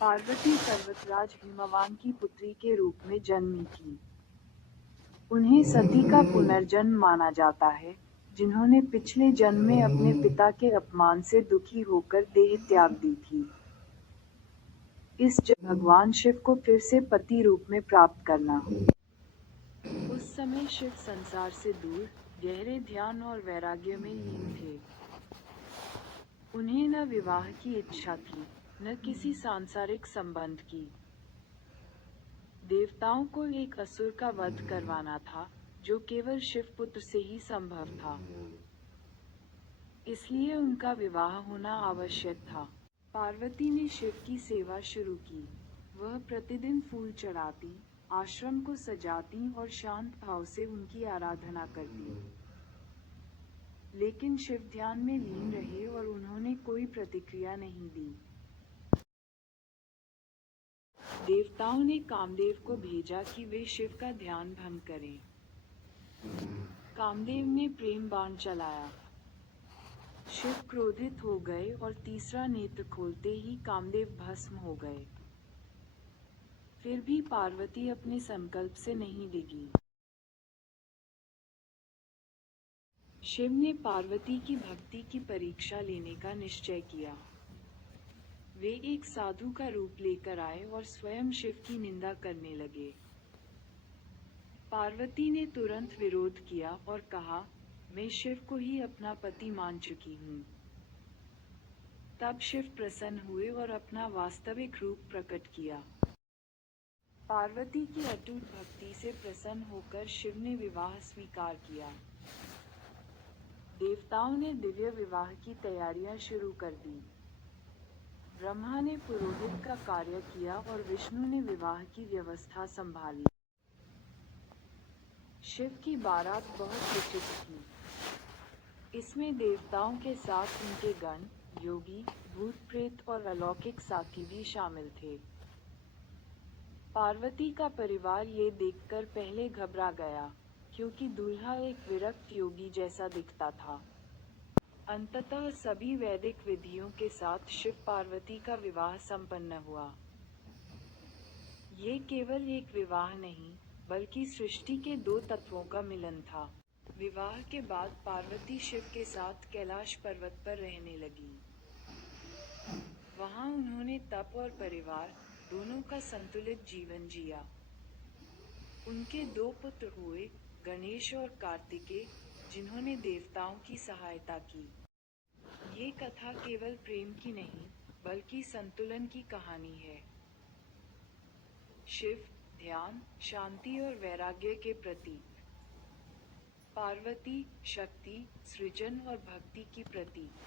पार्वती पर्वतराज हिमवान की पुत्री के रूप में जन्मी थी। उन्हें सती का पुनर्जन्म माना जाता है, जिन्होंने पिछले जन्म में अपने पिता के अपमान से दुखी होकर देह त्याग दी थी। इस जन्म भगवान शिव को फिर से पति रूप में प्राप्त करना। उस समय शिव संसार से दूर, गहरे ध्यान और वैराग्य में लीन थे। उन्हें न विवाह की इच्छा थी, न किसी सांसारिक संबंध की। देवताओं को एक असुर का वध करवाना था, जो केवल शिव पुत्र से ही संभव था। इसलिए उनका विवाह होना आवश्यक था। पार्वती ने शिव की सेवा शुरू की। वह प्रतिदिन फूल चढ़ाती, आश्रम को सजाती और शांत भाव से उनकी आराधना करती। लेकिन शिव ध्यान में लीन रहे और उन्होंने कोई प्रतिक्रिया नहीं दी। देवताओं ने कामदेव को भेजा कि वे शिव का ध्यान भंग करें। कामदेव ने प्रेम बाण चलाया। शिव क्रोधित हो गए और तीसरा नेत्र खोलते ही कामदेव भस्म हो गए। फिर भी पार्वती अपने संकल्प से नहीं डिगी। शिव ने पार्वती की भक्ति की परीक्षा लेने का निश्चय किया। वे एक साधु का रूप लेकर आए और स्वयं शिव की निंदा करने लगे। पार्वती ने तुरंत विरोध किया और कहा, मैं शिव को ही अपना पति मान चुकी हूँ। तब शिव प्रसन्न हुए और अपना वास्तविक रूप प्रकट किया। पार्वती की अटूट भक्ति से प्रसन्न होकर शिव ने विवाह स्वीकार किया। देवताओं ने दिव्य विवाह की तैयारियां शुरू कर दी। ब्रह्मा ने पुरोहित का कार्य किया और विष्णु ने विवाह की व्यवस्था संभाली। शिव की बारात बहुत विचित्र थी। इसमें देवताओं के साथ उनके गण, योगी, भूत प्रेत और अलौकिक साथी भी शामिल थे। पार्वती का परिवार ये देखकर पहले घबरा गया, क्योंकि दूल्हा एक विरक्त योगी जैसा दिखता था। अंततः सभी वैदिक विधियों के साथ शिव पार्वती का विवाह संपन्न हुआ। ये केवल एक विवाह नहीं, बल्कि सृष्टि के दो तत्वों का मिलन था। विवाह के बाद पार्वती शिव के साथ कैलाश पर्वत पर रहने लगी। वहां उन्होंने तप और परिवार दोनों का संतुलित जीवन जिया। उनके दो पुत्र हुए, गणेश और कार्तिकेय, जिन्होंने देवताओं की सहायता की। ये कथा केवल प्रेम की नहीं, बल्कि संतुलन की कहानी है। शिव, ध्यान, शांति और वैराग्य के प्रतीक। पार्वती, शक्ति, सृजन और भक्ति की प्रतीक।